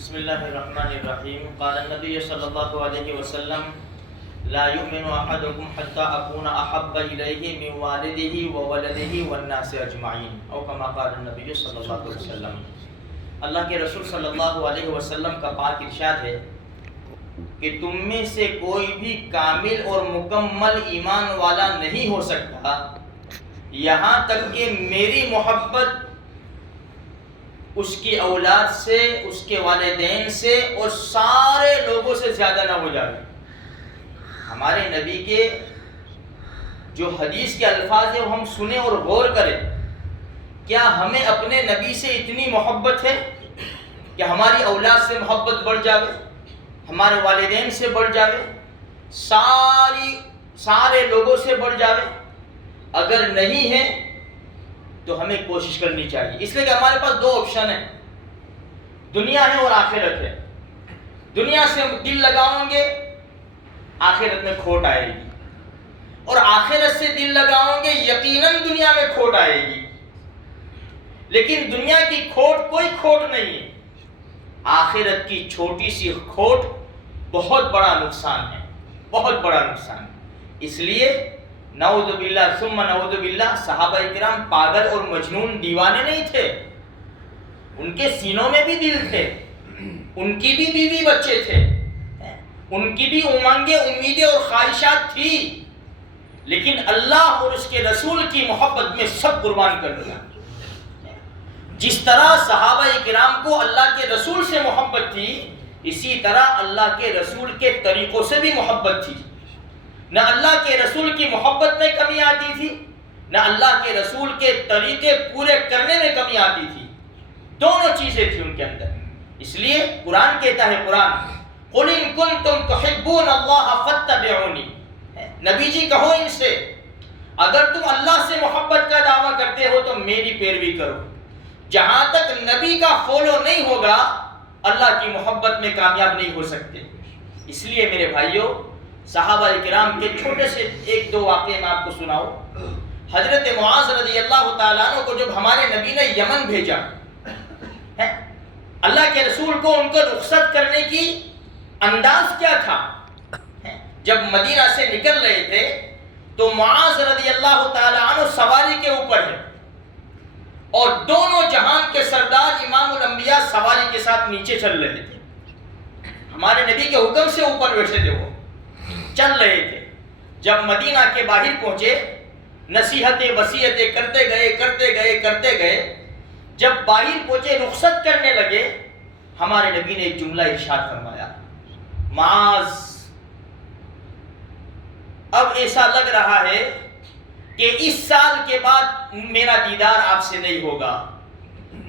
بسم اللہ الرحمن الرحیم قال النبی صلی اللہ علیہ وسلم لا یؤمن احدکم حتی اکون احب الیہ من والدہ وولدہ والناس اجمعین او کما قال النبی صلی اللہ علیہ وسلم۔ اللہ کے رسول صلی اللہ علیہ وسلم کا پاک ارشاد ہے کہ تم میں سے کوئی بھی کامل اور مکمل ایمان والا نہیں ہو سکتا یہاں تک کہ میری محبت اس کی اولاد سے، اس کے والدین سے اور سارے لوگوں سے زیادہ نہ ہو جائے۔ ہمارے نبی کے جو حدیث کے الفاظ ہیں وہ ہم سنیں اور غور کریں۔ کیا ہمیں اپنے نبی سے اتنی محبت ہے کہ ہماری اولاد سے محبت بڑھ جاوے، ہمارے والدین سے بڑھ جاوے، سارے لوگوں سے بڑھ جاوے؟ اگر نہیں ہے تو ہمیں کوشش کرنی چاہیے، اس لیے کہ ہمارے پاس دو آپشن ہیں، دنیا ہے اور آخرت ہے۔ دنیا سے دل لگاؤں گے آخرت میں کھوٹ آئے گی، اور آخرت سے دل لگاؤں گے یقیناً دنیا میں کھوٹ آئے گی۔ لیکن دنیا کی کھوٹ کوئی کھوٹ نہیں ہے، آخرت کی چھوٹی سی کھوٹ بہت بڑا نقصان ہے، بہت بڑا نقصان ہے۔ اس لیے نعوذ باللہ ثم نعوذ باللہ، صحابہ کرام پاگل اور مجنون دیوانے نہیں تھے، ان کے سینوں میں بھی دل تھے، ان کی بھی بیوی بچے تھے، ان کی بھی امنگیں، امیدیں اور خواہشات تھی، لیکن اللہ اور اس کے رسول کی محبت میں سب قربان کر دیا۔ جس طرح صحابہ کرام کو اللہ کے رسول سے محبت تھی، اسی طرح اللہ کے رسول کے طریقوں سے بھی محبت تھی۔ نہ اللہ کے رسول کی محبت میں کمی آتی تھی، نہ اللہ کے رسول کے طریقے پورے کرنے میں کمی آتی تھی، دونوں چیزیں تھی ان کے اندر۔ اس لیے قرآن کہتا ہے، قرآن قُلْ إِن كُنْتُمْ تُحِبُّونَ اللَّهَ فَاتَّبِعُونِی، نبی جی کہو ان سے اگر تم اللہ سے محبت کا دعویٰ کرتے ہو تو میری پیروی کرو۔ جہاں تک نبی کا فالو نہیں ہوگا اللہ کی محبت میں کامیاب نہیں ہو سکتے۔ اس لیے میرے بھائیوں، صحابہ کرام کے چھوٹے سے ایک دو واقعے میں آپ کو سناؤ۔ حضرت معاذ رضی اللہ تعالیٰ عنہ کو جب ہمارے نبی نے یمن بھیجا، اللہ کے رسول کو ان کو رخصت کرنے کی انداز کیا تھا؟ جب مدینہ سے نکل رہے تھے تو معاذ رضی اللہ تعالیٰ عنہ سواری کے اوپر ہے، اور دونوں جہان کے سردار امام الانبیاء سواری کے ساتھ نیچے چل رہے تھے۔ ہمارے نبی کے حکم سے اوپر بیٹھے تھے، وہ چل رہے تھے۔ جب مدینہ کے باہر پہنچے، نصیحتیں وصیتیں کرتے گئے، جب باہر پہنچے رخصت کرنے لگے، ہمارے نبی نے ایک جملہ ارشاد فرمایا، معاذ اب ایسا لگ رہا ہے کہ اس سال کے بعد میرا دیدار آپ سے نہیں ہوگا۔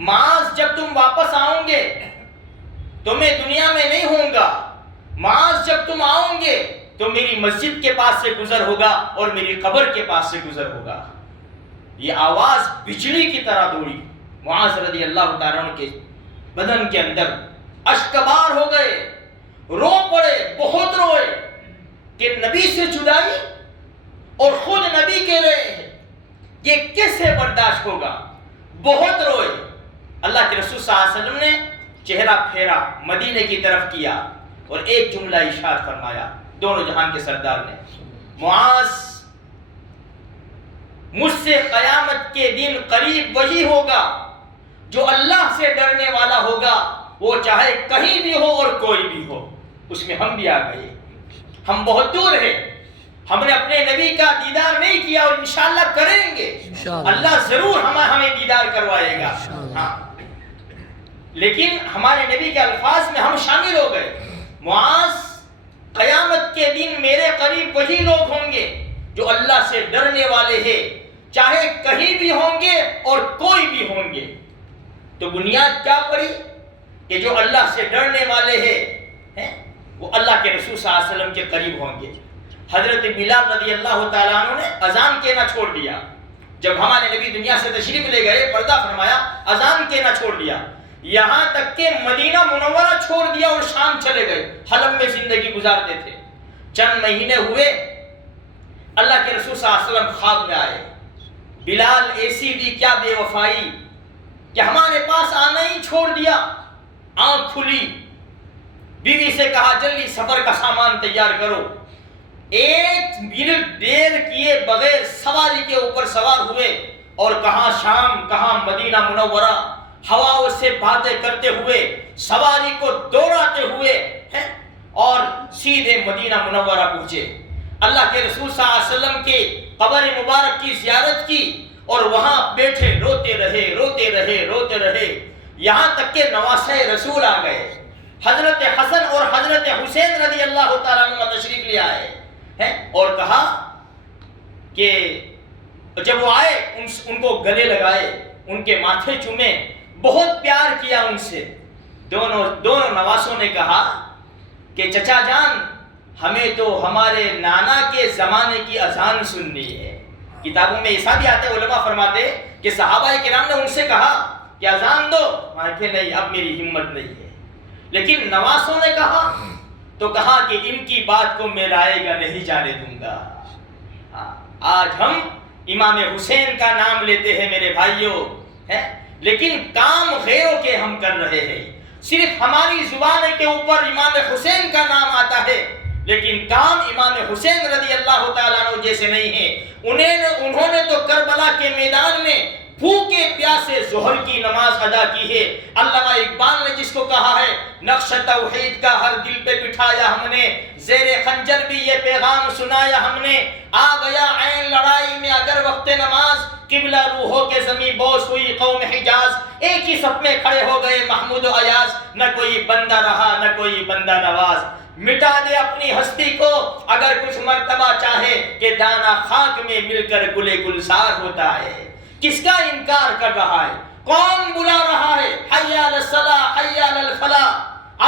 معاذ جب تم واپس آؤں گے تو میں دنیا میں نہیں ہوں گا، معاذ جب تم آؤں گے تو میری مسجد کے پاس سے گزر ہوگا اور میری قبر کے پاس سے گزر ہوگا۔ یہ آواز بجلی کی طرح دوڑی معاذ رضی اللہ تعالیٰ عنہ کے بدن کے اندر، اشکبار ہو گئے، رو پڑے، بہت روئے کہ نبی سے جدائی، اور خود نبی کہہ رہے ہیں یہ کیسے برداشت ہوگا، بہت روئے۔ اللہ کے رسول صلی اللہ علیہ وسلم نے چہرہ پھیرا، مدینے کی طرف کیا اور ایک جملہ ارشاد فرمایا دونوں جہان کے سردار نے، معاذ مجھ سے قیامت کے دن قریب وہی ہوگا جو اللہ سے ڈرنے والا ہوگا، وہ چاہے کہیں بھی ہو اور کوئی بھی ہو۔ اس میں ہم بھی آ گئے، ہم بہت دور ہیں، ہم نے اپنے نبی کا دیدار نہیں کیا اور انشاءاللہ کریں گے، اللہ ضرور ہمیں دیدار کروائے گا، ہاں، لیکن ہمارے نبی کے الفاظ میں ہم شامل ہو گئے۔ معاذ قیامت کے دن میرے قریب وہی لوگ ہوں گے جو اللہ سے ڈرنے والے ہیں، چاہے کہیں بھی ہوں گے اور کوئی بھی ہوں گے۔ تو بنیاد کیا پڑی کہ جو اللہ سے ڈرنے والے ہیں وہ اللہ کے رسول صلی اللہ علیہ وسلم کے قریب ہوں گے۔ حضرت بلال رضی اللہ تعالیٰ عنہ نے اذان کہنا چھوڑ دیا، جب ہمارے نبی دنیا سے تشریف لے گئے، پردہ فرمایا، اذان کہنا چھوڑ دیا، یہاں تک کہ مدینہ منورہ چھوڑ دیا اور شام چلے گئے، حلب میں زندگی گزارتے تھے۔ چند مہینے ہوئے، اللہ کے رسول صلی اللہ علیہ وسلم خواب میں آئے، بلال ایسی بھی کیا بے وفائی کہ ہمارے پاس آنا ہی چھوڑ دیا، آنکھ کھلی، بیوی سے کہا جلدی سفر کا سامان تیار کرو. 1 منٹ دیر کیے بغیر سواری کے اوپر سوار ہوئے اور کہاں شام کہاں مدینہ منورہ، ہواؤں سے باتیں کرتے ہوئے سواری کو دوڑاتے ہوئے اور سیدھے مدینہ منورہ پہنچے. اللہ کے رسول صلی اللہ علیہ وسلم کے قبر مبارک کی زیارت کی اور وہاں بیٹھے روتے رہے یہاں تک کہ نواسۂ رسول آ گئے. حضرت حسن اور حضرت حسین رضی اللہ تعالیٰ عنہ تشریف لے آئے اور کہا کہ جب وہ آئے ان کو گلے لگائے، ان کے ماتھے چومے، بہت پیار کیا ان سے. دونوں نواسوں نے کہا کہ چچا جان ہمیں تو ہمارے نانا کے زمانے کی اذان سننی ہے. کتابوں میں ایسا بھی آتا ہے، علماء فرماتے کہ صحابہ کرام نے ان سے کہا کہ اذان دو، کہ نہیں اب میری ہمت نہیں ہے. لیکن نواسوں نے کہا تو کہا کہ ان کی بات کو میں رائے گا نہیں جانے دوں گا. آج ہم امام حسین کا نام لیتے ہیں میرے بھائیوں، لیکن کام غیروں کے ہم کر رہے ہیں. صرف ہماری زبان کے اوپر امام حسین کا نام آتا ہے لیکن کام امام حسین رضی اللہ تعالیٰ عنہ جیسے نہیں ہیں. انہوں نے تو کربلا کے میدان میں بھوکے پیاسے ظہر کی نماز ادا کی ہے. علامہ اقبال نے جس کو کہا ہے نقش توحید کا ہر دل پہ بٹھایا ہم نے، زیر خنجر بھی یہ پیغام سنایا ہم نے. آ گیا عین لڑائی میں اگر وقت نماز، قبلہ روحوں کے زمیں بوس ہوئی قوم حجاز. ایک ہی صف میں کھڑے ہو گئے محمود و ایاز، نہ کوئی بندہ رہا نہ کوئی بندہ نواز. مٹا دے اپنی ہستی کو اگر کچھ مرتبہ چاہے کہ دانا خاک میں مل کر گلے گلزار ہوتا ہے. کس کا انکار کر رہا ہے؟ کون بلا رہا ہے؟ حی علی الصلاۃ حی علی الفلاح،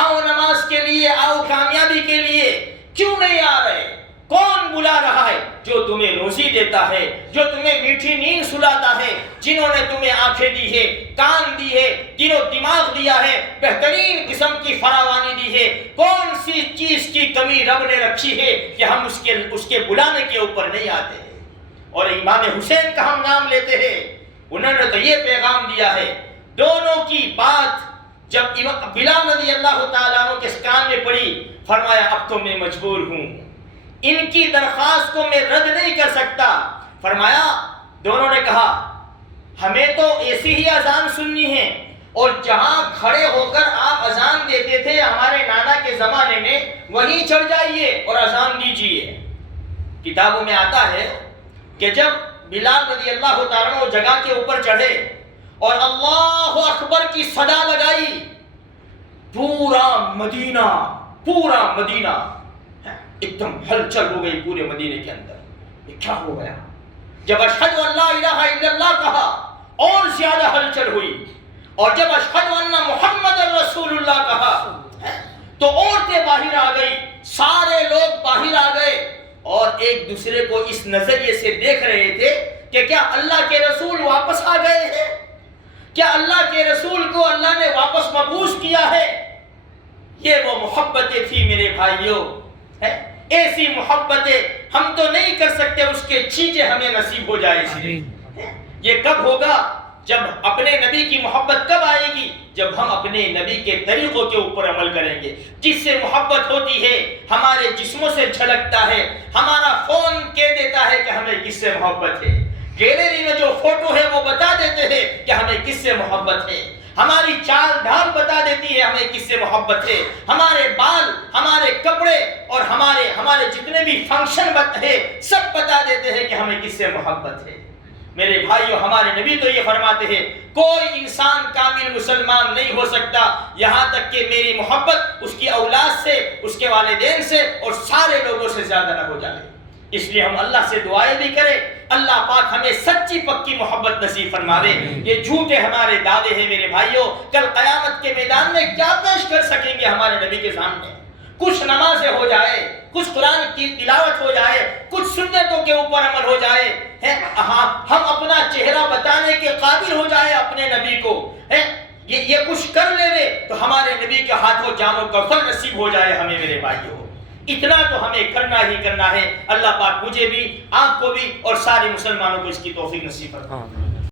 آؤ نماز کے لیے، آؤ کامیابی کے لیے. کیوں نہیں آ رہے؟ کون بلا رہا ہے؟ جو تمہیں روزی دیتا ہے، جو تمہیں میٹھی نیند سلاتا ہے، جنہوں نے تمہیں آنکھیں دی ہے، کان دی ہے، دل و دماغ دیا ہے، بہترین قسم کی فراوانی دی ہے. کون سی چیز کی کمی رب نے رکھی ہے کہ ہم اس کے بلانے کے اوپر نہیں آتے؟ اور امام حسین کا ہم نام لیتے ہیں. انہوں نے تو یہ پیغام دیا ہے. دونوں کی بات جب بلال رضی اللہ تعالیٰ عنہ کے کان میں پڑی، فرمایا اب تو میں مجبور ہوں، ان کی درخواست کو میں رد نہیں کر سکتا. فرمایا دونوں نے کہا ہمیں تو ایسی ہی اذان سننی ہے، اور جہاں کھڑے ہو کر آپ اذان دیتے تھے ہمارے نانا کے زمانے میں، وہیں چڑھ جائیے اور اذان دیجیے. کتابوں میں آتا ہے کہ جب بلال رضی اللہ تعالیٰ عنہ جگہ کے اوپر چڑھے اور اللہ اکبر کی صدا لگائی، پورا مدینہ ایک دم ہلچل ہو گئی پورے مدینے کے اندر. یہ کیا ہو گیا؟ جب اشہد ان لا الہ الا اللہ کہا اور زیادہ ہلچل ہوئی، اور جب اشہد ان محمد رسول اللہ کہا تو عورتیں باہر آ گئی، سارے لوگ باہر آ گئے اور ایک دوسرے کو اس نظریے سے دیکھ رہے تھے کہ کیا اللہ کے رسول واپس آ گئے ہیں؟ کیا اللہ کے رسول کو اللہ نے واپس مبعوث کیا ہے؟ یہ وہ محبتیں تھی میرے بھائیوں. ایسی محبتیں ہم تو نہیں کر سکتے، اس کے چیزیں ہمیں نصیب ہو جائے. یہ کب ہوگا؟ جب اپنے نبی کی محبت کب آئے گی؟ جب ہم اپنے نبی کے طریقوں کے اوپر عمل کریں گے. جس سے محبت ہوتی ہے ہمارے جسموں سے جھلکتا ہے. ہمارا فون کہہ دیتا ہے کہ ہمیں کس سے محبت ہے. گیلری میں جو فوٹو ہے وہ بتا دیتے ہیں کہ ہمیں کس سے محبت ہے. ہماری چال ڈھال بتا دیتی ہے ہمیں کس سے محبت ہے. ہمارے بال، ہمارے کپڑے اور ہمارے جتنے بھی فنکشن ہے سب بتا دیتے ہیں کہ ہمیں کس سے محبت ہے. میرے بھائیو، ہمارے نبی تو یہ فرماتے ہیں کوئی انسان کامل مسلمان نہیں ہو سکتا یہاں تک کہ میری محبت اس کی اولاد سے، اس کے والدین سے اور سارے لوگوں سے زیادہ نہ ہو جائے. اس لیے ہم اللہ سے دعائیں بھی کریں، اللہ پاک ہمیں سچی پکی محبت نصیب فرماوے. یہ جھوٹے ہمارے دعوے ہیں میرے بھائیوں، کل قیامت کے میدان میں کیا پیش کر سکیں گے ہمارے نبی کے سامنے؟ کچھ نمازیں ہو جائے، کچھ قرآن کی تلاوت ہو جائے، کچھ سنتوں کے اوپر عمل ہو جائے، ہم اپنا چہرہ بتانے کے قابل ہو جائے اپنے نبی کو، یہ کچھ کر لے تو ہمارے نبی کے ہاتھوں جام و کوثر نصیب ہو جائے ہمیں میرے بھائیوں. اتنا تو ہمیں کرنا ہی کرنا ہے. اللہ پاک مجھے بھی، آپ کو بھی اور سارے مسلمانوں کو اس کی توفیق نصیب فرمائے.